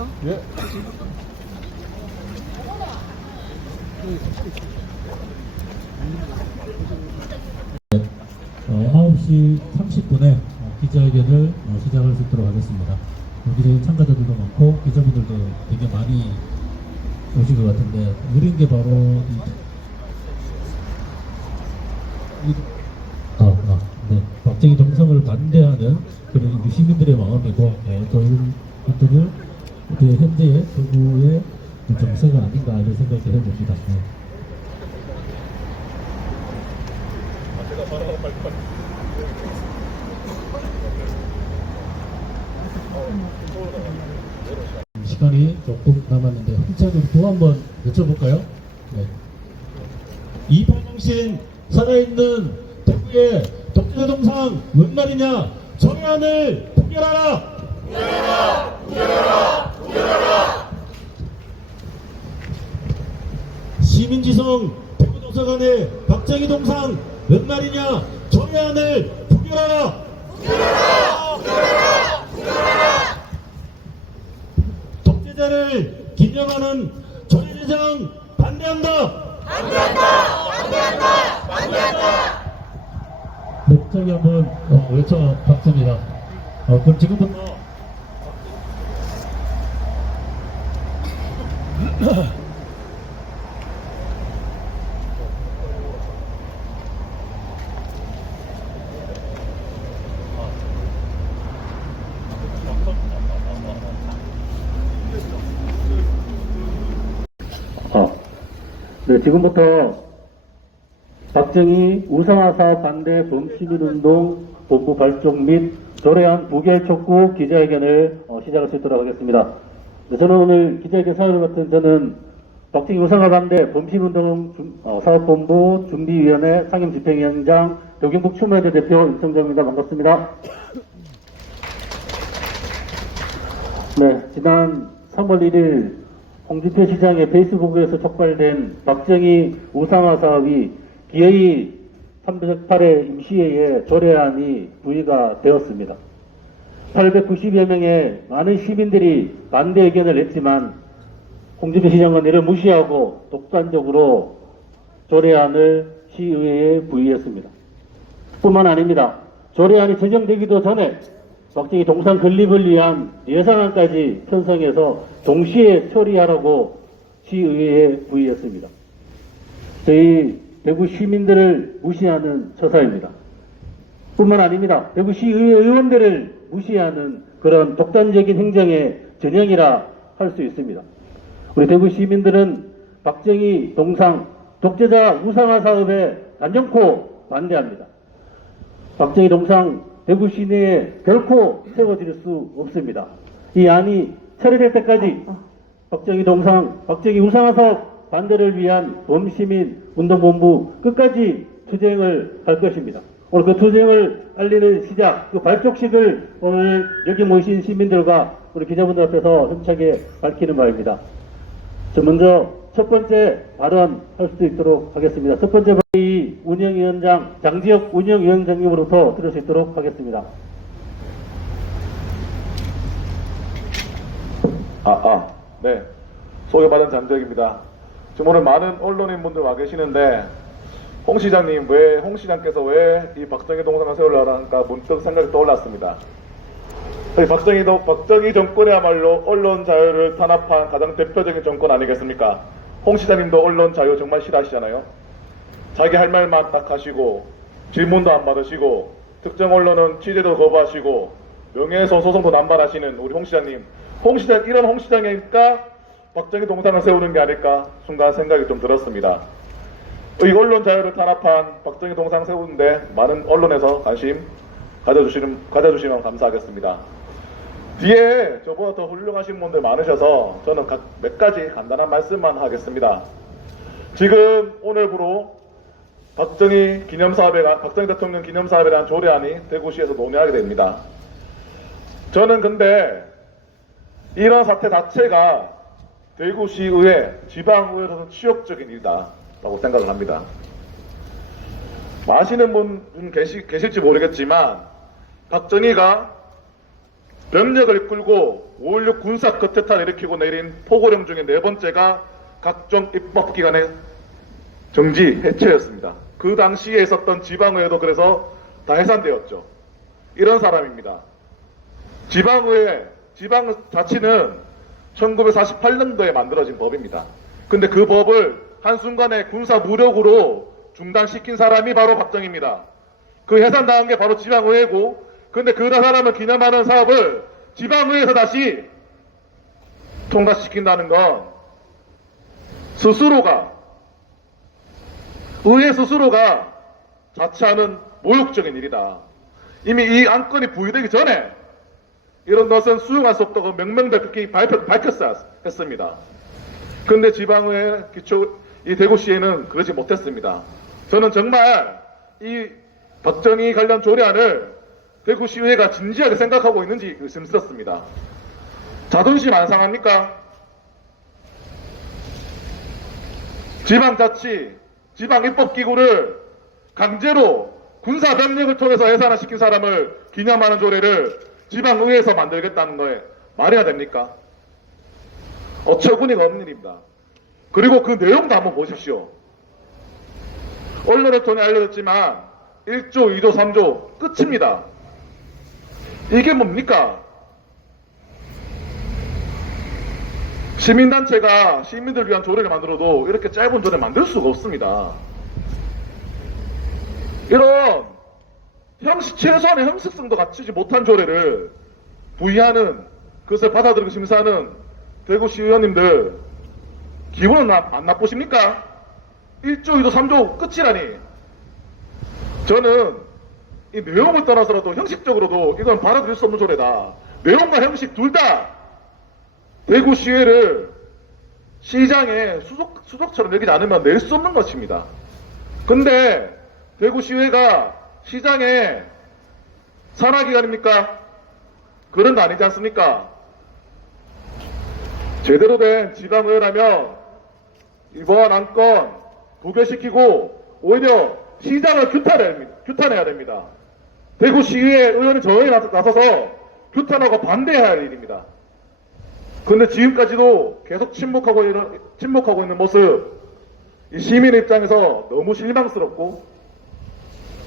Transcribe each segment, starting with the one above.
주세요. 예. 네, 9시 30분에 기자회견을 시작할 수 있도록 하겠습니다. 여기 참가자들도 많고 기자분들도 되게 많이 오실 것 같은데 이런 게 바로 네, 박정희 동상을 반대하는 그런 우리 시민들의 마음이고 또 이런 것들을 현재의 정부의 정서가 아닌가 이런 생각을 해봅니다. 네. 시간이 조금 남았는데 홍차님 또 한번 여쭤볼까요? 네. 이봉신 살아있는 대구의 독재동상 웬 말이냐? 정의안을 부결하라! 부결하라! 부결하라! 부결하라! 시민지성 대구도서관의 박정희 동상 웬 말이냐? 정의안을 부결하라! 부결하라! 부결하라! 부결하라! 독재자를 기념하는 조례제정 반대한다! 반대한다! 반대한다! 반대한다! 네, 저기 한번 외쳐봤습니다. 그럼 지금부터 네, 지금부터 박정희 우상화 사업 반대 범시민운동 본부 발족 및 조례안 부결 촉구 기자회견을 시작할 수 있도록 하겠습니다. 네, 저는 오늘 기자회견 사회를 맡은 저는 박정희 우상화 반대 범시민운동 사업본부 준비위원회 상임집행위원장 도경북 추모회대 대표 윤성정입니다. 반갑습니다. 네, 지난 3월 1일 홍준표 시장의 페이스북에서 촉발된 박정희 우상화 사업이 기어이 308회 임시회의 조례안이 부의가 되었습니다. 890여 명의 많은 시민들이 반대 의견을 냈지만 홍준표 시장은 이를 무시하고 독단적으로 조례안을 시의회에 부의했습니다. 뿐만 아닙니다. 조례안이 제정되기도 전에 박정희 동상 건립을 위한 예산안까지 편성해서 동시에 처리하라고 시의회에 부의했습니다. 저희 대구 시민들을 무시하는 처사입니다. 뿐만 아닙니다. 대구 시의회 의원들을 무시하는 그런 독단적인 행정의 전형이라 할 수 있습니다. 우리 대구 시민들은 박정희 동상 독재자 우상화 사업에 단정코 반대합니다. 박정희 동상 대구 시내에 결코 세워질 수 없습니다. 이 안이 처리될 때까지 박정희 동상, 박정희 우상화 사업 반대를 위한 범시민 운동본부 끝까지 투쟁을 할 것입니다. 오늘 그 투쟁을 알리는 시작, 그 발족식을 오늘 여기 모이신 시민들과 우리 기자분들 앞에서 힘차게 밝히는 바입니다. 저 먼저 첫 번째 발언할 수 있도록 하겠습니다. 첫 번째 발언이 운영위원장, 장지혁 운영위원장님으로부터 들을 수 있도록 하겠습니다. 네. 소개받은 장지혁입니다. 지금 오늘 많은 언론인분들 와 계시는데, 홍 시장님, 홍 시장께서 왜 이 박정희 동상을 세우려고 하는가 문득 생각이 떠올랐습니다. 박정희 정권이야말로 언론 자유를 탄압한 가장 대표적인 정권 아니겠습니까? 홍 시장님도 언론 자유 정말 싫어하시잖아요. 자기 할 말만 딱 하시고 질문도 안 받으시고 특정 언론은 취재도 거부하시고 명예훼손 소송도 남발하시는 우리 홍 시장님. 이런 홍 시장이니까 박정희 동상을 세우는 게 아닐까 순간 생각이 좀 들었습니다. 이 언론 자유를 탄압한 박정희 동상 세우는데 많은 언론에서 관심 가져주시면 감사하겠습니다. 뒤에 저보다 더 훌륭하신 분들 많으셔서 저는 몇 가지 간단한 말씀만 하겠습니다. 지금 오늘부로 박정희 대통령 기념사업에 대한 조례안이 대구시에서 논의하게 됩니다. 저는 근데 이런 사태 자체가 대구시의회, 지방의회로서 치욕적인 일이다라고 생각을 합니다. 아시는 분 계실지 모르겠지만 박정희가 병력을 끌고 5.16 군사 쿠데타를 일으키고 내린 포고령 중에 네 번째가 각종 입법기관의 정지, 해체였습니다. 그 당시에 있었던 지방의회도 그래서 다 해산되었죠. 이런 사람입니다. 지방의회, 지방자치는 1948년도에 만들어진 법입니다. 근데 그 법을 한순간에 군사 무력으로 중단시킨 사람이 바로 박정희입니다. 그 해산당한 게 바로 지방의회고, 근데 그 사람을 기념하는 사업을 지방의회에서 다시 통과시킨다는 건 스스로가, 의회 스스로가 자처하는 모욕적인 일이다. 이미 이 안건이 부의되기 전에 이런 것은 수용할 수 없다고 명명백백히 밝혔어야 했습니다. 근데 지방의회 이 대구시에는 그러지 못했습니다. 저는 정말 이 박정희 관련 조례안을 대구시의회가 진지하게 생각하고 있는지 의심스럽습니다. 자존심 안 상합니까? 지방자치, 지방입법기구를 강제로 군사병력을 통해서 해산을 시킨 사람을 기념하는 조례를 지방의회에서 만들겠다는 거에 말이나 됩니까? 어처구니가 없는 일입니다. 그리고 그 내용도 한번 보십시오. 언론을 통해 알려졌지만 1조, 2조, 3조 끝입니다. 이게 뭡니까? 시민단체가 시민들 위한 조례를 만들어도 이렇게 짧은 조례를 만들 수가 없습니다. 이런 최소한의 형식성도 갖추지 못한 조례를 부의하는, 그것을 받아들이고 심사하는 대구시 의원님들 기분은 안 나쁘십니까? 1조, 2조, 3조 끝이라니. 저는 이 내용을 떠나서라도 형식적으로도 이건 받아들일 수 없는 조례다. 내용과 형식 둘 다 대구시의회를 시장의 수족처럼 여기지 않으면 낼 수 없는 것입니다. 근데 대구시의회가 시장의 산하기관입니까? 그런 거 아니지 않습니까? 제대로 된 지방의회라면 이번 안건 부결시키고 오히려 시장을 규탄해야 됩니다. 대구시의회 의원이 저에 나서서 규탄하고 반대해야 할 일입니다. 그런데 지금까지도 계속 침묵하고 있는 모습, 이 시민 입장에서 너무 실망스럽고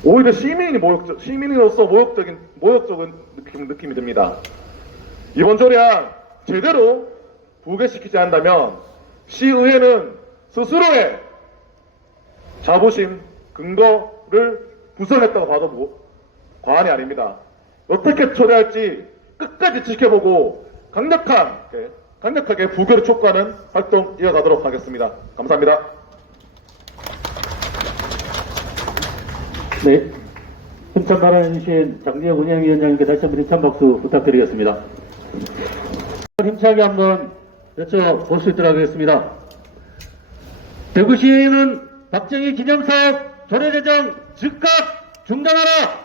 오히려 시민으로서 모욕적인 느낌이 듭니다. 이번 조례안 제대로 부결시키지 않는다면 시의회는 스스로의 자부심, 근거를 부정했다고 봐도 과언이 아닙니다. 어떻게 처리할지 끝까지 지켜보고 강력하게 부결을 촉구하는 활동 이어가도록 하겠습니다. 감사합니다. 네. 힘찬 발언해주신 장재혁 운영위원장님께 다시 한번 힘찬 박수 부탁드리겠습니다. 힘차게 한번 여쭤볼 수 있도록 하겠습니다. 대구시의회는 박정희 기념사업 조례 제정 즉각 중단하라!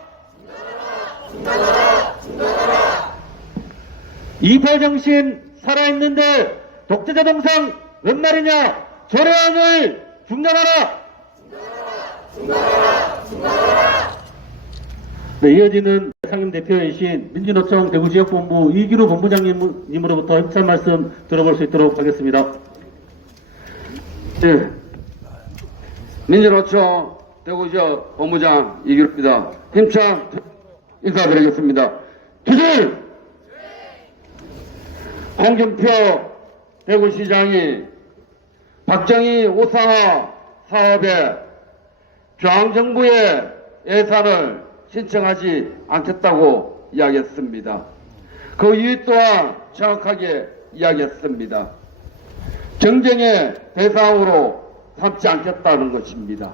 이팔 정신 살아있는데 독재자 동상 웬 말이냐? 조례안을 중단하라! 네, 이어지는 상임대표이신 민주노총 대구지역본부 이기루 본부장님으로부터 힘찬 말씀 들어볼 수 있도록 하겠습니다. 네. 민주노총 대구지역 본부장 이기루입니다. 힘찬 인사드리겠습니다. 투쟁! 홍준표 대구시장이 박정희 우상화 사업에 중앙정부의 예산을 신청하지 않겠다고 이야기했습니다. 그 이유 또한 정확하게 이야기했습니다. 경쟁의 대상으로 삼지 않겠다는 것입니다.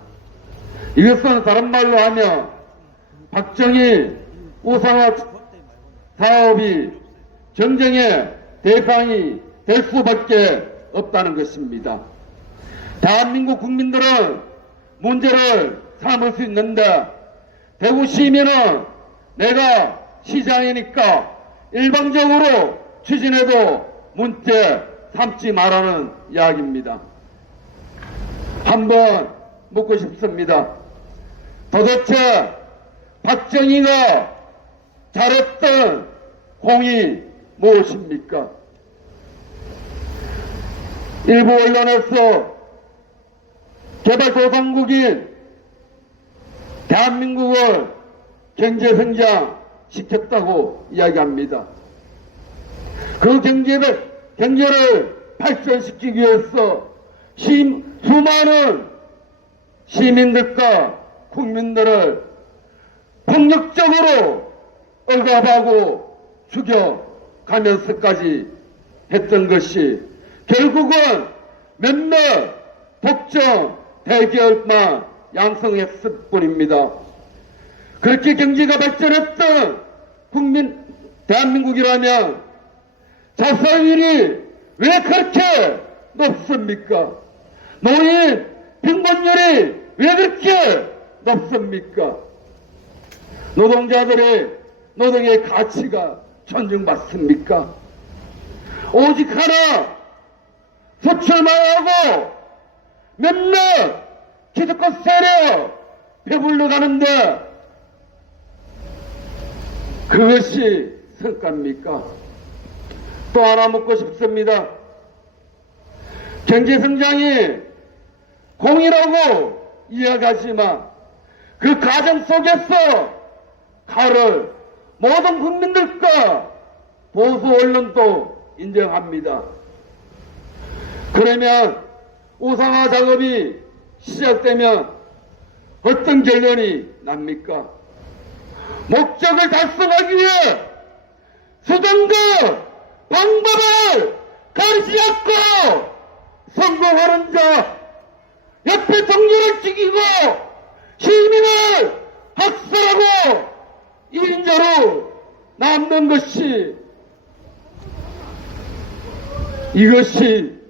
이것은 다른 말로 하면 박정희 우상화 사업이 경쟁의 대상이 될 수밖에 없다는 것입니다. 대한민국 국민들은 문제를 삼을 수 있는데 대구 시민은 내가 시장이니까 일방적으로 추진해도 문제 삼지 말라는 이야기입니다. 한번 묻고 싶습니다. 도대체 박정희가 잘했던 공이 무엇입니까? 일부 언론에서 개발도상국인 대한민국을 경제성장 시켰다고 이야기합니다. 그 경제를 발전시키기 위해서 수많은 시민들과 국민들을 폭력적으로 억압하고 죽여가면서까지 했던 것이 결국은 몇몇 독점 대기업만 양성했을 뿐입니다. 그렇게 경제가 발전했던 대한민국이라면 자살률이 왜 그렇게 높습니까? 노인 빈곤율이 왜 그렇게 높습니까? 노동자들의 노동의 가치가 존중받습니까? 오직 하나 수출만하고 몇몇 기득권 세력 배불러 가는데 그것이 성과입니까? 또 하나 묻고 싶습니다. 경제성장이 공이라고 이야기하지만 그 과정 속에서 칼을 모든 국민들과 보수 언론도 인정합니다. 그러면 우상화 작업이 시작되면 어떤 결론이 납니까? 목적을 달성하기 위해 수단과 방법을 가리지 않고 성공하는 자, 옆에 동료를 죽이고 시민을 학살하고 1인자로 남는 것이 이것이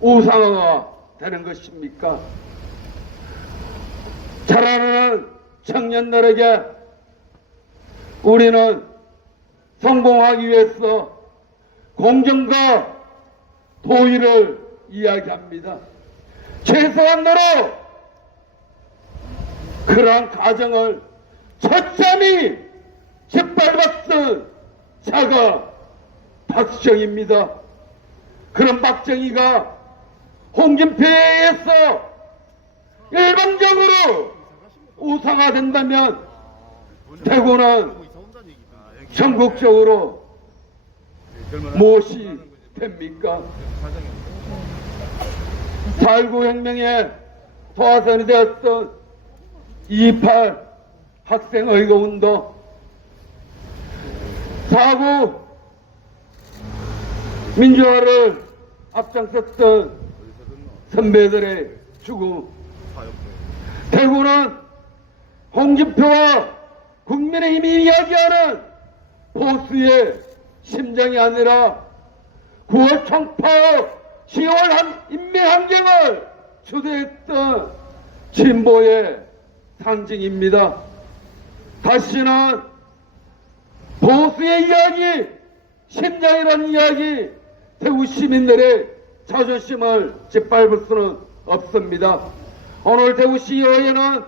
우상화가 되는 것입니까? 자라나는 청년들에게 우리는 성공하기 위해서 공정과 도의를 이야기합니다. 최소한으로 그러한 가정을 처참히 짓밟았던 자가 박정희입니다. 그런 박정희가 홍준표에 의해서 일방적으로 우상화된다면 대구는 전국적으로 무엇이 됩니까? 4.19 혁명의 소화선이 되었던 2.28 학생 의거운동, 4.9 민주화를 앞장섰던 선배들의 죽음, 대구는 홍준표와 국민의힘이 이야기하는 보수의 심장이 아니라 9월 총파업, 10월 인민항쟁을 주도했던 진보의 상징입니다. 다시는 보수의 이야기, 심장이라는 이야기, 대구 시민들의 자존심을 짓밟을 수는 없습니다. 오늘 대구시의회는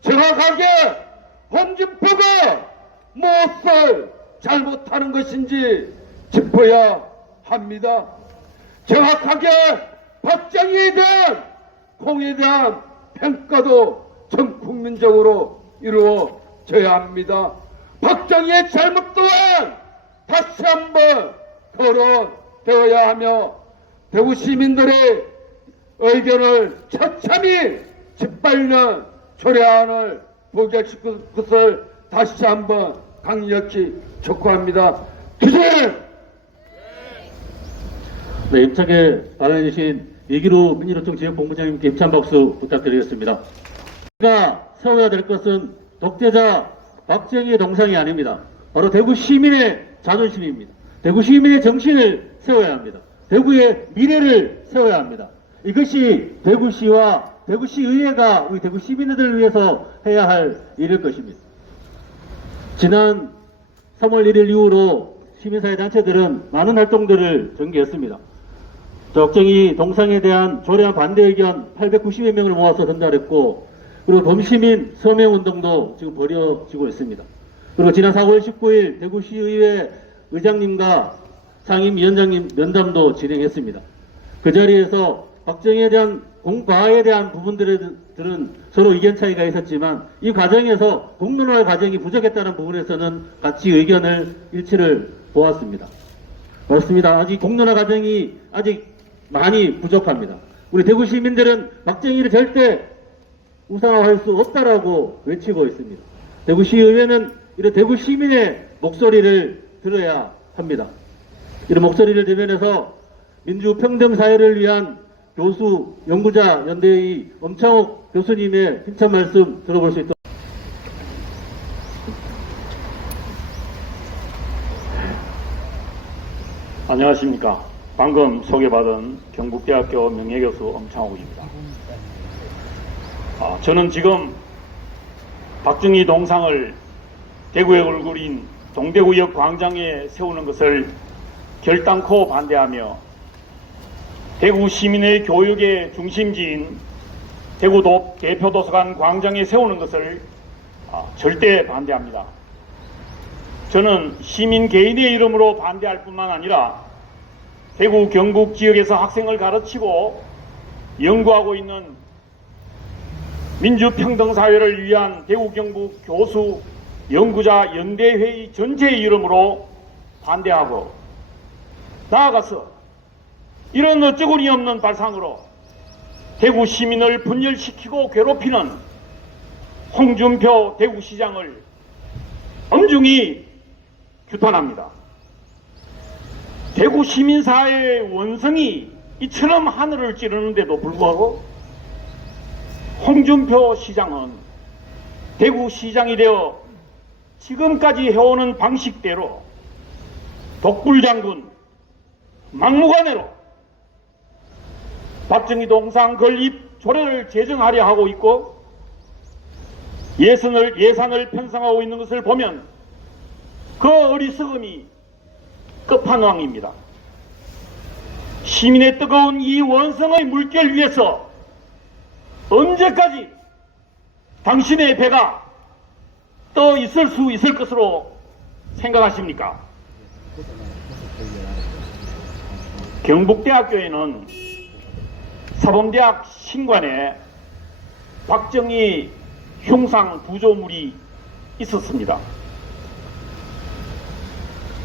정확하게 홍준표가 무엇을 잘못하는 것인지 짚어야 합니다. 정확하게 박정희에 대한 공에 대한 평가도 전 국민적으로 이루어져야 합니다. 박정희의 잘못 또한 다시 한번 거론되어야 하며 대구 시민들의 의견을 처참히 짓밟는 초래안을 포기하실 것을 다시 한번 강력히 촉구합니다. 주제! 네, 임차게 발언해주신 이기루 민주노총 지역본부장님께 힘찬 박수 부탁드리겠습니다. 우리가 세워야 될 것은 독재자 박정희의 동상이 아닙니다. 바로 대구 시민의 자존심입니다. 대구 시민의 정신을 세워야 합니다. 대구의 미래를 세워야 합니다. 이것이 대구시와 대구시의회가 우리 대구 시민들을 위해서 해야 할 일일 것입니다. 지난 3월 1일 이후로 시민사회 단체들은 많은 활동들을 전개했습니다. 박정희 동상에 대한 조례안 반대 의견 890여 명을 모아서 전달했고, 그리고 범시민 서명운동도 지금 벌여지고 있습니다. 그리고 지난 4월 19일 대구시의회 의장님과 상임위원장님 면담도 진행했습니다. 그 자리에서 박정희에 대한 공과에 대한 부분들은 서로 의견 차이가 있었지만 이 과정에서 공론화 과정이 부족했다는 부분에서는 같이 의견을 일치를 보았습니다. 그렇습니다. 아직 공론화 과정이 아직 많이 부족합니다. 우리 대구 시민들은 박정희를 절대 우상화할 수 없다라고 외치고 있습니다. 대구시의회는 이런 대구 시민의 목소리를 들어야 합니다. 이런 목소리를 대변해서 민주평등사회를 위한 교수 연구자 연대의 엄창옥 교수님의 힘찬 말씀 들어볼 수 있도록 안녕하십니까. 방금 소개받은 경북대학교 명예교수 엄창옥입니다. 저는 지금 박정희 동상을 대구의 얼굴인 동대구역 광장에 세우는 것을 결단코 반대하며 대구 시민의 교육의 중심지인 대구 대표도서관 광장에 세우는 것을 절대 반대합니다. 저는 시민 개인의 이름으로 반대할 뿐만 아니라 대구 경북 지역에서 학생을 가르치고 연구하고 있는 민주평등사회를 위한 대구 경북 교수 연구자 연대회의 전체의 이름으로 반대하고 나아가서 이런 어처구니 없는 발상으로 대구 시민을 분열시키고 괴롭히는 홍준표 대구시장을 엄중히 규탄합니다. 대구 시민사회의 원성이 이처럼 하늘을 찌르는데도 불구하고 홍준표 시장은 대구시장이 되어 지금까지 해오는 방식대로 독불장군, 막무가내로 박정희 동상 건립 조례를 제정하려 하고 있고 예산을 편성하고 있는 것을 보면 그 어리석음이 끝판왕입니다. 시민의 뜨거운 이 원성의 물결 위에서 언제까지 당신의 배가 떠 있을 수 있을 것으로 생각하십니까? 경북대학교에는 사범대학 신관에 박정희 흉상 부조물이 있었습니다.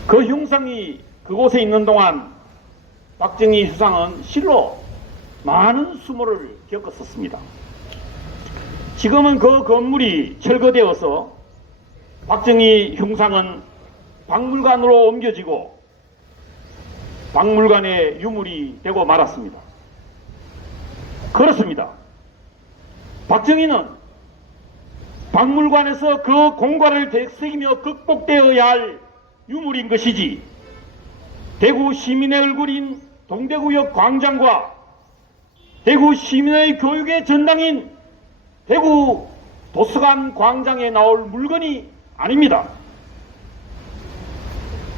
그 흉상이 그곳에 있는 동안 박정희 흉상은 실로 많은 수모를 겪었었습니다. 지금은 그 건물이 철거되어서 박정희 흉상은 박물관으로 옮겨지고 박물관의 유물이 되고 말았습니다. 그렇습니다. 박정희는 박물관에서 그 공과를 되새기며 극복되어야 할 유물인 것이지 대구 시민의 얼굴인 동대구역 광장과 대구 시민의 교육의 전당인 대구 도서관 광장에 나올 물건이 아닙니다.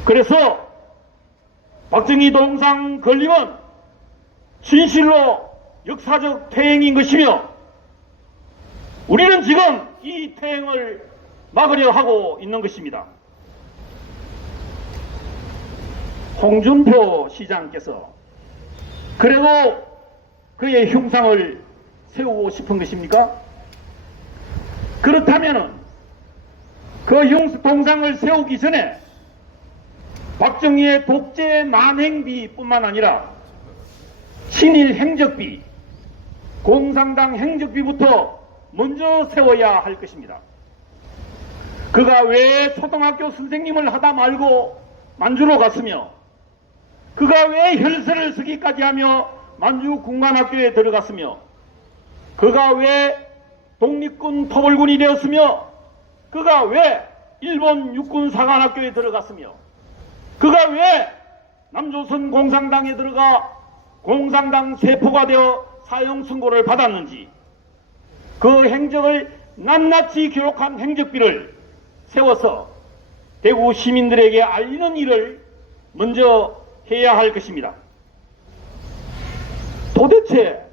그래서 박정희 동상 건립은 진실로 역사적 퇴행인 것이며 우리는 지금 이 퇴행을 막으려 하고 있는 것입니다. 홍준표 시장께서 그래도 그의 흉상을 세우고 싶은 것입니까? 그렇다면 그 동상을 세우기 전에 박정희의 독재 만행비뿐만 아니라 친일 행적비, 공산당 행적비부터 먼저 세워야 할 것입니다. 그가 왜 초등학교 선생님을 하다 말고 만주로 갔으며 그가 왜 혈서를 쓰기까지 하며 만주 군관학교에 들어갔으며 그가 왜 독립군 토벌군이 되었으며 그가 왜 일본 육군사관학교에 들어갔으며 그가 왜 남조선 공산당에 들어가 공산당 세포가 되어 사형선고를 받았는지 그 행적을 낱낱이 기록한 행적비를 세워서 대구 시민들에게 알리는 일을 먼저 해야 할 것입니다. 도대체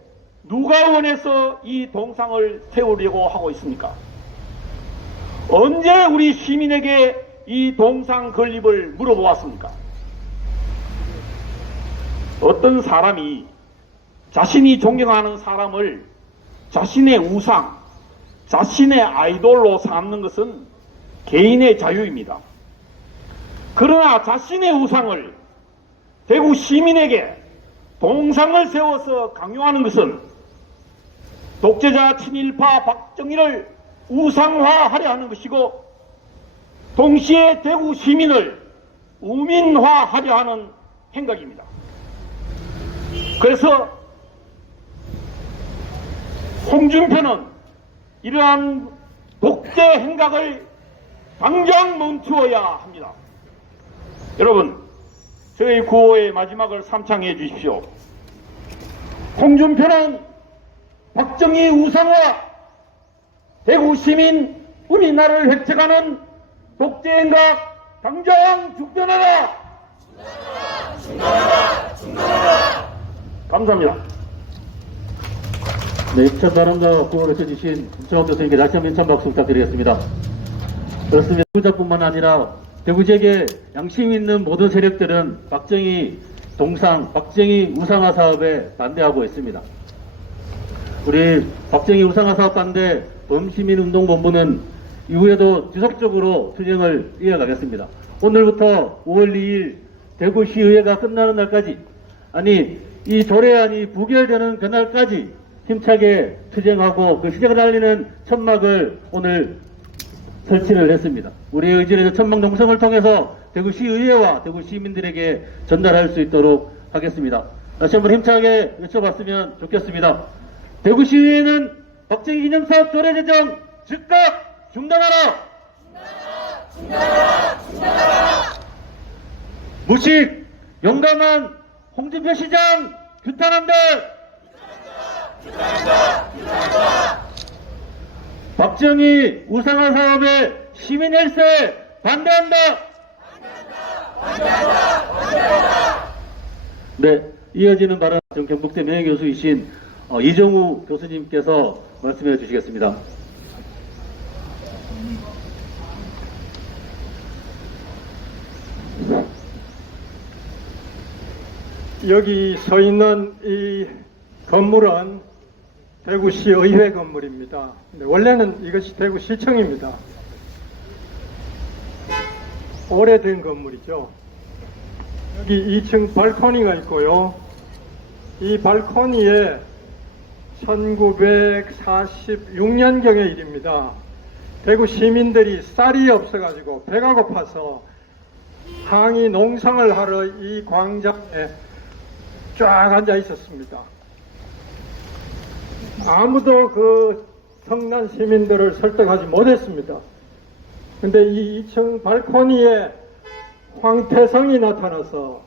누가 원해서 이 동상을 세우려고 하고 있습니까? 언제 우리 시민에게 이 동상 건립을 물어보았습니까? 어떤 사람이 자신이 존경하는 사람을 자신의 우상, 자신의 아이돌로 삼는 것은 개인의 자유입니다. 그러나 자신의 우상을 대구 시민에게 동상을 세워서 강요하는 것은 독재자 친일파 박정희를 우상화하려 하는 것이고 동시에 대구 시민을 우민화하려 하는 행각입니다. 그래서 홍준표는 이러한 독재 행각을 당장 멈추어야 합니다. 여러분, 저희 구호의 마지막을 삼창해 주십시오. 홍준표는 박정희 우상화, 대구 시민 우리나라를 획책하는 독재 행각 당장 중단하라! 감사합니다. 네, 인천 발언과 구호를 쳐주신 김청원 교수님께 다시 한번 인천 박수 부탁드리겠습니다. 그렇습니다. 대구자뿐만 아니라 대구 지역의 양심 있는 모든 세력들은 박정희 동상, 박정희 우상화 사업에 반대하고 있습니다. 우리 박정희 우상화 사업 반대 범시민운동본부는 이후에도 지속적으로 투쟁을 이어가겠습니다. 오늘부터 5월 2일 대구시의회가 끝나는 날까지, 아니 이 조례안이 부결되는 그날까지 힘차게 투쟁하고 그 시작을 알리는 천막을 오늘 설치를 했습니다. 우리의 의지를 천막 농성을 통해서 대구시의회와 대구시민들에게 전달할 수 있도록 하겠습니다. 다시 한번 힘차게 외쳐봤으면 좋겠습니다. 대구시의회는 박정희 기념사업 조례 제정 즉각 중단하라! 무식, 용감한 홍준표 시장 규탄한다! 박정희 우상화 사업에 시민 헬세 반대한다! 네, 이어지는 발언 경북대 명예교수이신 이정우 교수님께서 말씀해 주시겠습니다. 여기 서 있는 이 건물은 대구시 의회 건물입니다. 근데 원래는 이것이 대구시청입니다. 오래된 건물이죠. 여기 2층 발코니가 있고요. 이 발코니에 1946년경의 일입니다. 대구 시민들이 쌀이 없어가지고 배가 고파서 항의 농성을 하러 이 광장에 쫙 앉아 있었습니다. 아무도 그 성난 시민들을 설득하지 못했습니다. 근데 이 2층 발코니에 황태성이 나타나서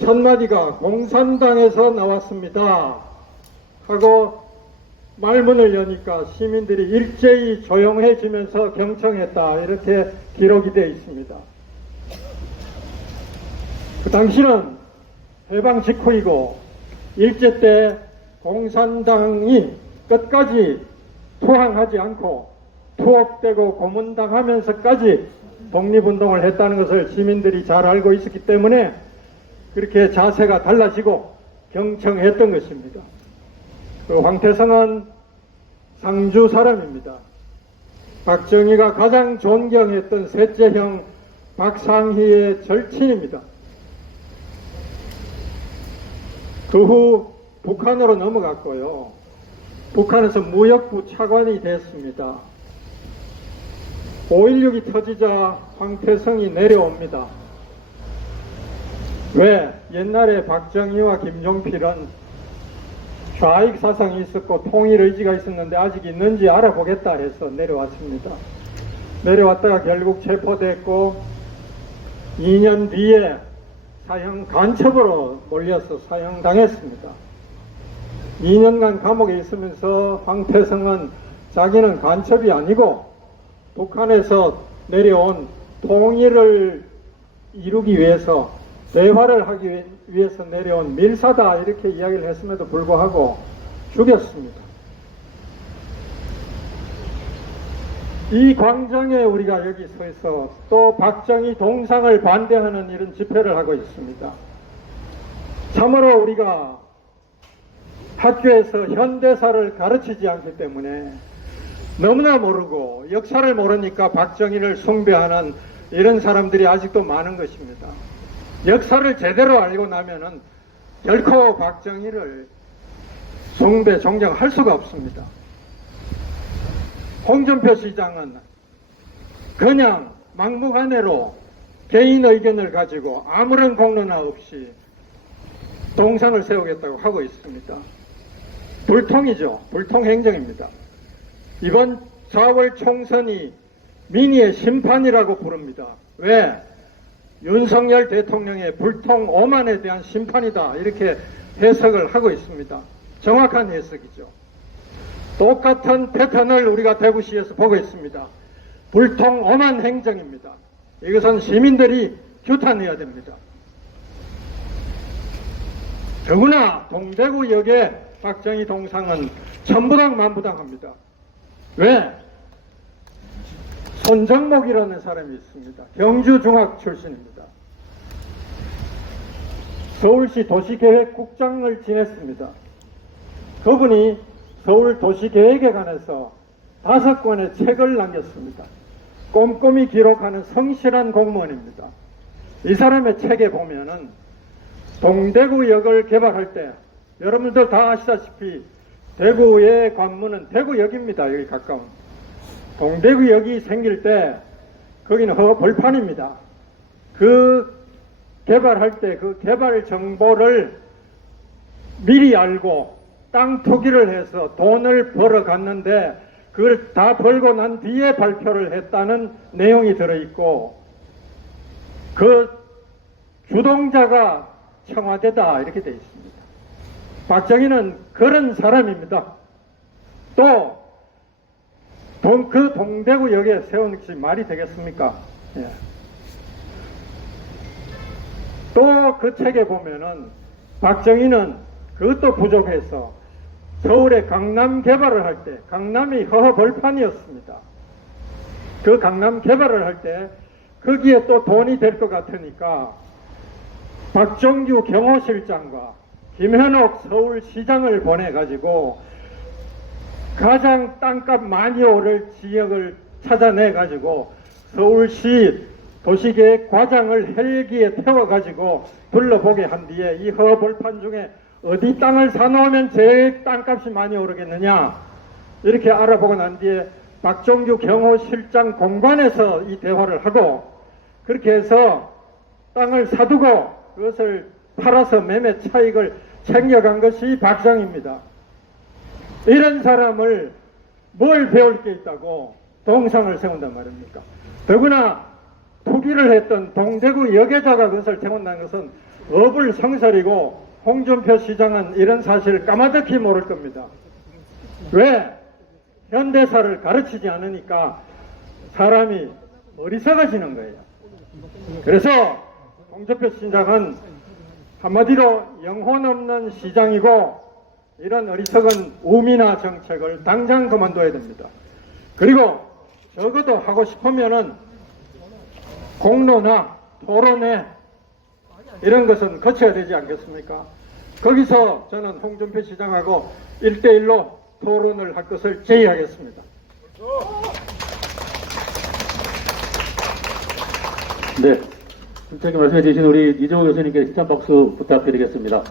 첫 마디가 공산당에서 나왔습니다 하고 말문을 여니까 시민들이 일제히 조용해지면서 경청했다, 이렇게 기록이 되어 있습니다. 그 당시는 해방 직후이고 일제 때 공산당이 끝까지 투항하지 않고 투옥되고 고문당하면서까지 독립운동을 했다는 것을 시민들이 잘 알고 있었기 때문에 그렇게 자세가 달라지고 경청했던 것입니다. 그 황태성은 상주 사람입니다. 박정희가 가장 존경했던 셋째 형 박상희의 절친입니다. 그 후 북한으로 넘어갔고요. 북한에서 무역부 차관이 됐습니다. 5.16이 터지자 황태성이 내려옵니다. 왜? 옛날에 박정희와 김종필은 좌익 사상이 있었고 통일 의지가 있었는데 아직 있는지 알아보겠다 해서 내려왔습니다. 내려왔다가 결국 체포됐고 2년 뒤에 사형 간첩으로 몰려서 사형당했습니다. 2년간 감옥에 있으면서 황태성은 자기는 간첩이 아니고 북한에서 내려온 통일을 이루기 위해서 대화를 하기 위해서 내려온 밀사다, 이렇게 이야기를 했음에도 불구하고 죽였습니다. 이 광장에 우리가 여기 서 있어 또 박정희 동상을 반대하는 이런 집회를 하고 있습니다. 참으로 우리가 학교에서 현대사를 가르치지 않기 때문에 너무나 모르고 역사를 모르니까 박정희를 숭배하는 이런 사람들이 아직도 많은 것입니다. 역사를 제대로 알고 나면은 결코 박정희를 숭배, 존경할 수가 없습니다. 홍준표 시장은 그냥 막무가내로 개인 의견을 가지고 아무런 공론화 없이 동상을 세우겠다고 하고 있습니다. 불통이죠. 불통행정입니다. 이번 4월 총선이 민의의 심판이라고 부릅니다. 왜? 윤석열 대통령의 불통 오만에 대한 심판이다. 이렇게 해석을 하고 있습니다. 정확한 해석이죠. 똑같은 패턴을 우리가 대구시에서 보고 있습니다. 불통 오만 행정입니다. 이것은 시민들이 규탄해야 됩니다. 더구나 동대구역의 박정희 동상은 천부당 만부당합니다. 왜? 손정목이라는 사람이 있습니다. 경주중학 출신입니다. 서울시 도시계획국장을 지냈습니다. 그분이 서울 도시계획에 관해서 5권의 책을 남겼습니다. 꼼꼼히 기록하는 성실한 공무원입니다. 이 사람의 책에 보면은 동대구역을 개발할 때 여러분들 다 아시다시피 대구의 관문은 대구역입니다. 여기 가까운 동대구역이 생길 때 거기는 벌판입니다. 그 개발할 때 그 개발 정보를 미리 알고 땅 투기를 해서 돈을 벌어 갔는데 그걸 다 벌고 난 뒤에 발표를 했다는 내용이 들어있고 그 주동자가 청와대다 이렇게 되어 있습니다. 박정희는 그런 사람입니다. 또 그 동대구역에 세운 것이 말이 되겠습니까? 예. 또 그 책에 보면은 박정희는 그것도 부족해서 서울의 강남 개발을 할 때 강남이 허허벌판이었습니다. 그 강남 개발을 할 때 거기에 또 돈이 될 것 같으니까 박정규 경호실장과 김현옥 서울시장을 보내가지고 가장 땅값 많이 오를 지역을 찾아내가지고 서울시 도시계획 과장을 헬기에 태워가지고 둘러보게 한 뒤에 이 허벌판 중에 어디 땅을 사놓으면 제일 땅값이 많이 오르겠느냐 이렇게 알아보고 난 뒤에 박정규 경호실장 공관에서 이 대화를 하고 그렇게 해서 땅을 사두고 그것을 팔아서 매매 차익을 챙겨간 것이 박정희입니다. 이런 사람을 뭘 배울 게 있다고 동상을 세운단 말입니까? 더구나 투기를 했던 동대구 역에다가 그것을 세운다는 것은 어불성설이고 홍준표 시장은 이런 사실을 까마득히 모를 겁니다. 왜? 현대사를 가르치지 않으니까 사람이 어리석어지는 거예요. 그래서 홍준표 시장은 한마디로 영혼 없는 시장이고 이런 어리석은 우미나 정책을 당장 그만둬야 됩니다. 그리고 적어도 하고 싶으면은 공론화, 토론회 이런 것은 거쳐야 되지 않겠습니까? 거기서 저는 홍준표 시장하고 1대1로 토론을 할 것을 제의하겠습니다. 네. 솔직히 말씀해 주신 우리 이종호 교수님께 힘찬 박수 부탁드리겠습니다.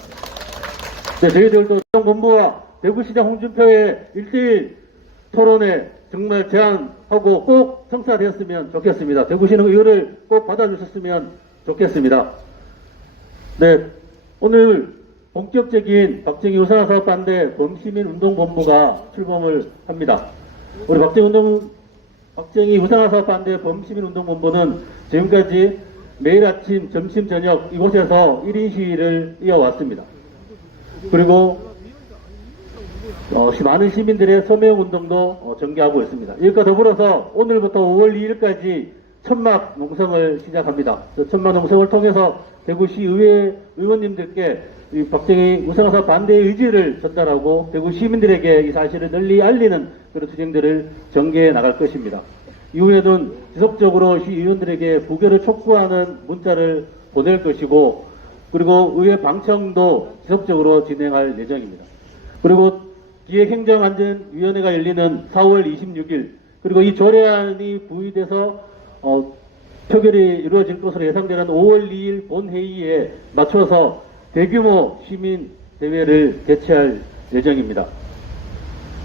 네, 저희들도 본부와 대구시장 홍준표의 1대1 토론회 정말 제안하고 꼭 성사되었으면 좋겠습니다. 대구시는 이거를 꼭 받아주셨으면 좋겠습니다. 네, 오늘 본격적인 박정희 우상화 사업 반대 범시민운동본부가 출범을 합니다. 우리 박정희 우상화 사업 반대 범시민운동본부는 지금까지 매일 아침, 점심, 저녁 이곳에서 1인 시위를 이어왔습니다. 그리고 많은 시민들의 서명 운동도 전개하고 있습니다. 이것과 더불어서 오늘부터 5월 2일까지 천막 농성을 시작합니다. 천막 농성을 통해서 대구시 의회 의원님들께 이 박정희 우상화 사업 반대의 의지를 전달하고 대구 시민들에게 이 사실을 널리 알리는 그런 투쟁들을 전개해 나갈 것입니다. 이후에는 지속적으로 시의원들에게 부결을 촉구하는 문자를 보낼 것이고, 그리고 의회 방청도 지속적으로 진행할 예정입니다. 그리고 기획행정안전위원회가 열리는 4월 26일, 그리고 이 조례안이 부의돼서 표결이 이루어질 것으로 예상되는 5월 2일 본회의에 맞춰서 대규모 시민대회를 개최할 예정입니다.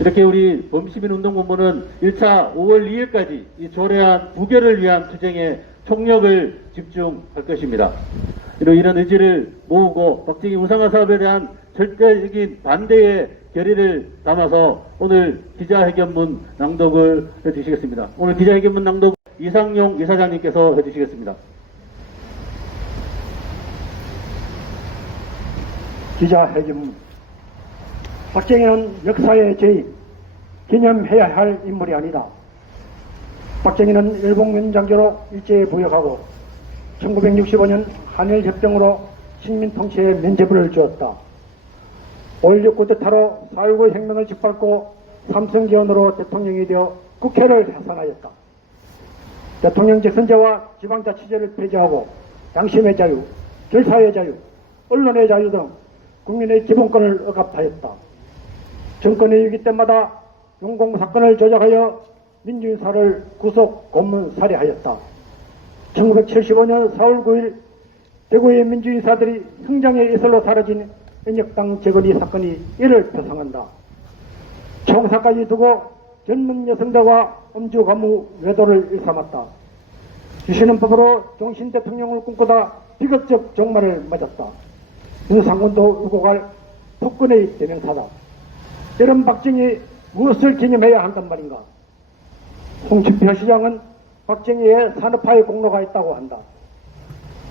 이렇게 우리 범시민운동본부는 1차 5월 2일까지 이 조례안 부결을 위한 투쟁에 총력을 집중할 것입니다. 이런 의지를 모으고 박정희 우상화 사업에 대한 절대적인 반대의 결의를 담아서 오늘 기자회견문 낭독을 해주시겠습니다. 오늘 기자회견문 낭독 이상용 이사장님께서 해주시겠습니다. 기자회견문. 박정희는 역사의 죄인, 기념해야 할 인물이 아니다. 박정희는 일본 민장교로 일제에 부역하고 1965년 한일협정으로 식민통치에 면죄부를 주었다. 5.16 쿠데타로 4.19 혁명을 짓밟고 삼성기원으로 대통령이 되어 국회를 해산하였다. 대통령직 선제와 지방자치제를 폐지하고 양심의 자유, 결사의 자유, 언론의 자유 등 국민의 기본권을 억압하였다. 정권의 위기 때마다 용공사건을 조작하여 민주인사를 구속, 고문, 살해하였다. 1975년 4월 9일 대구의 민주인사들이 흥장의 예설로 사라진 인혁당 재건이 사건이 이를 표상한다. 총사까지 두고 젊은 여성들과 음주 가무 외도를 일삼았다. 주시는 법으로 종신 대통령을 꿈꾸다 비극적 종말을 맞았다. 윤상군도 울고 갈 폭군의 대명사다. 이런 박정희 무엇을 기념해야 한단 말인가? 홍준표 시장은 박정희의 산업화에 공로가 있다고 한다.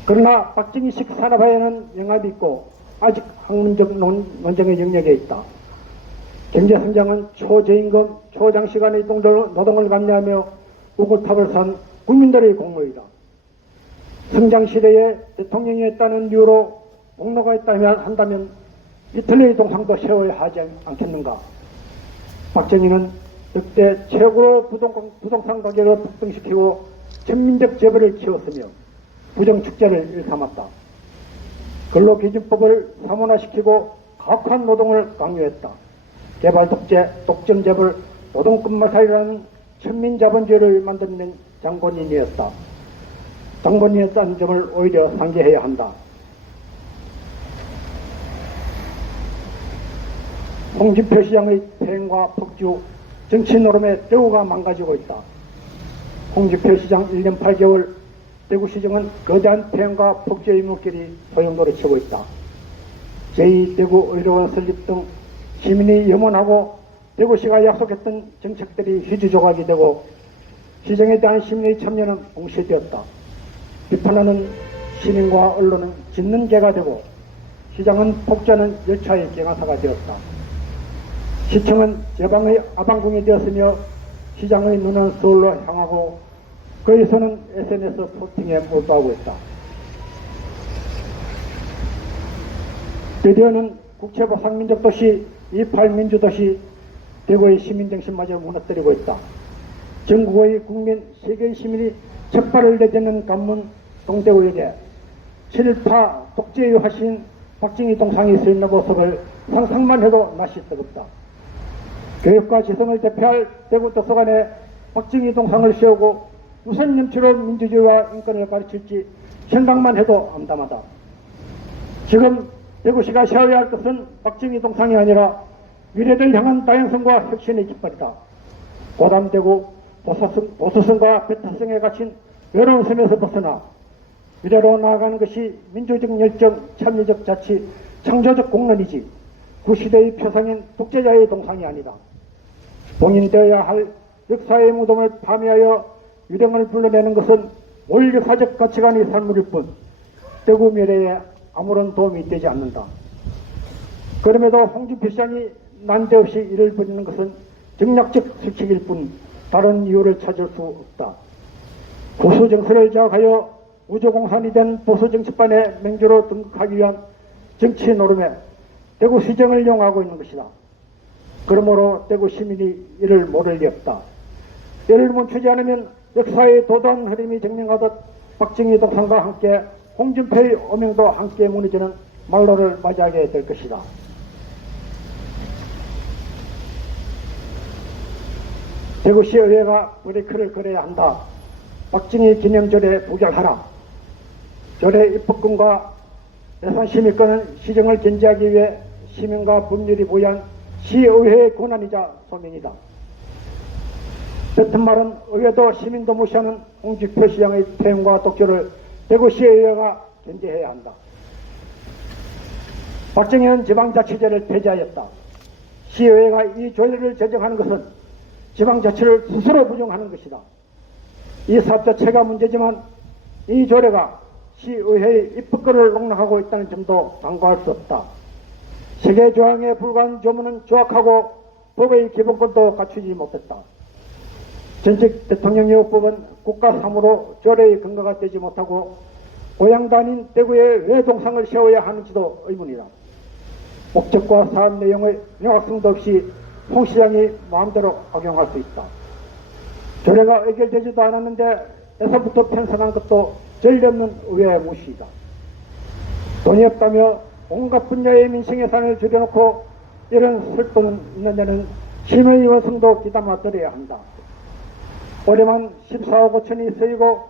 그러나 박정희식 산업화에는 영합이 있고 아직 학문적 논쟁의 영역에 있다. 경제성장은 초저임금, 초장시간의 노동을 감내하며 우골탑을 산 국민들의 공로이다. 성장시대에 대통령이 했다는 이유로 공로가 있다면 한다면 이틀의 동상도 세워야 하지 않겠는가? 박정희는 역대 최고로 부동산 가격을 폭등시키고 전민적 재벌을 키웠으며 부정축제를 일삼았다. 근로기준법을 사문화시키고 가혹한 노동을 강요했다. 개발 독재, 독점 재벌, 노동급마살이라는 천민자본주의를 만들어낸 장본인이었다. 장본인이었다는 점을 오히려 상기해야 한다. 홍준표 시장의 폐행과 폭주, 정치 노름의 대우가 망가지고 있다. 홍준표 시장 1년 8개월, 대구시정은 거대한 폐행과 폭주의 물길이 소용돌이 치고 있다. 제2대구의료원 설립 등 시민이 염원하고 대구시가 약속했던 정책들이 희주조각이 되고 시정에 대한 시민의 참여는 봉쇄되었다. 비판하는 시민과 언론은 짖는 개가 되고 시장은 폭주하는 열차의 경하사가 되었다. 시청은 제방의 아방궁이 되었으며 시장의 눈은 서울로 향하고 거기서는 SNS 포스팅에 몰두하고 있다. 드디어는 국채보 상민적 도시 28 민주도시 대구의 시민정신마저 무너뜨리고 있다. 전국의 국민, 세계의 시민이 첫발을 내딛는 관문 동대구역에 친일파 독재의 화신 박정희 동상이 서 있는 모습을 상상만 해도 낯이 뜨겁다. 교육과 지성을 대표할 대구 도서관에 박정희 동상을 세우고 무슨 염치로 민주주의와 인권을 가르칠지 생각만 해도 암담하다. 지금 대구시가 세워야 할 것은 박정희 동상이 아니라 미래를 향한 다양성과 혁신의 깃발이다. 고담되고 보수성과 배타성에 갇힌 외로운 섬에서 벗어나 미래로 나아가는 것이 민주적 열정, 참여적 자치, 창조적 공론이지 그 시대의 표상인 독재자의 동상이 아니다. 봉인되어야 할 역사의 무덤을 파괴하여 유령을 불러내는 것은 올 역사적 가치관의 산물일 뿐 대구 미래에 아무런 도움이 되지 않는다. 그럼에도 홍준표 시장이 난데없이 이를 벌이는 것은 정략적 수칙일 뿐 다른 이유를 찾을 수 없다. 보수 정서를 자극하여 우주공산이 된 보수 정치판에 맹주로 등극하기 위한 정치 노름에 대구 시정을 이용하고 있는 것이다. 그러므로 대구 시민이 이를 모를 리 없다. 이를 멈추지 않으면 역사의 도도한 흐름이 증명하듯 박정희 동상과 함께 홍준표의 오명도 함께 무너지는 말로를 맞이하게 될 것이다. 대구시의회가 브레이크를 걸어야 한다. 박정희 기념절에 부결하라. 절의 입법권과 예산심의권은 시정을 견제하기 위해 시민과 법률이 부여한 시의회의 권한이자 소명이다. 같은 말은 의회도 시민도 무시하는 홍준표 시장의 퇴행과 독조를 대구시의회가 견제해야 한다. 박정희는 지방자치제를 폐지하였다. 시의회가 이 조례를 제정하는 것은 지방자치를 스스로 부정하는 것이다. 이 사업 자체가 문제지만 이 조례가 시의회의 입법권을 농락하고 있다는 점도 간과할 수 없다. 세계 조항에 불과한 조문은 조악하고 법의 기본권도 갖추지 못했다. 전직 대통령예우법은 국가 사무로 조례의 근거가 되지 못하고 고향도 아닌 대구에 왜 동상을 세워야 하는지도 의문이다. 목적과 사업 내용의 명확성도 없이 홍 시장이 마음대로 악용할 수 있다. 조례가 의결되지도 않았는데 에서부터 편성한 것도 전례 없는 의회 무시이다. 돈이 없다며 온갖 분야의 민생 예산을 줄여놓고 이런 슬픔 있는 데는 심의 원성도 기담아 들어야 한다. 올해만 14억 5천이 쓰이고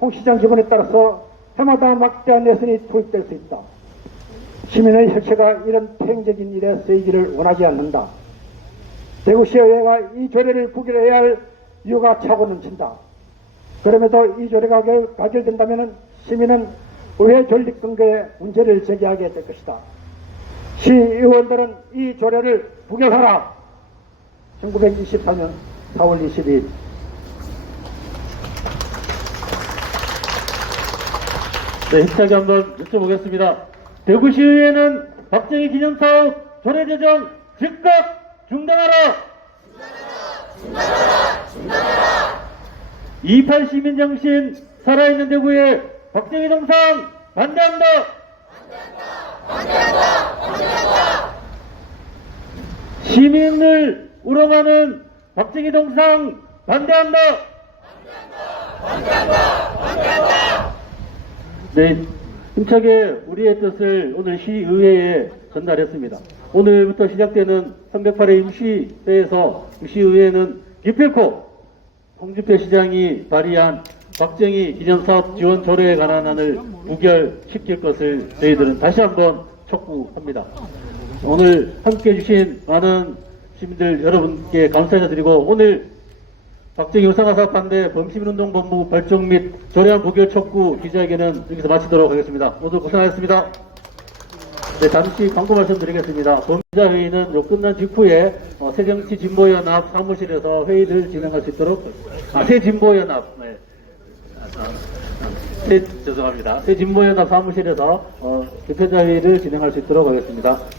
홍 시장 기본에 따라서 해마다 막대한 예산이 투입될 수 있다. 시민의 혈세가 이런 퇴행적인 일에 쓰이기를 원하지 않는다. 대구시의회가 이 조례를 부결해야 할 이유가 차고 넘친다. 그럼에도 이 조례가 가결된다면 시민은 의회 존립 근거에 문제를 제기하게 될 것이다. 시의원들은 이 조례를 부결하라. 1924년 4월 22일 네, 힘차게 한번 여쭤보겠습니다. 대구시의회는 박정희 기념사업 조례 제정 즉각 중단하라! 28 시민정신 살아있는 대구에 박정희 동상 반대한다! 시민을 우롱하는 박정희 동상 반대한다! 네, 힘차게 우리의 뜻을 오늘 시의회에 전달했습니다. 오늘부터 시작되는 308회 임시회에서 시의회는 기필코 홍준표 시장이 발의한 박정희 기념사업 지원 조례에 관한 안을 부결시킬 것을 저희들은 다시 한번 촉구합니다. 오늘 함께해 주신 많은 시민들 여러분께 감사 인사드리고 오늘 박정희 우상화사업 반대 범시민운동본부 발족 및 조례안 부결 촉구 기자회견은 여기서 마치도록 하겠습니다. 모두 고생하셨습니다. 네, 잠시 광고 말씀드리겠습니다. 범기자회의는 끝난 직후에 새정치진보연합 사무실에서 회의를 진행할 수 있도록 새진보연합 죄송합니다. 새진보연합 사무실에서 대표자 회의를 진행할 수 있도록 하겠습니다.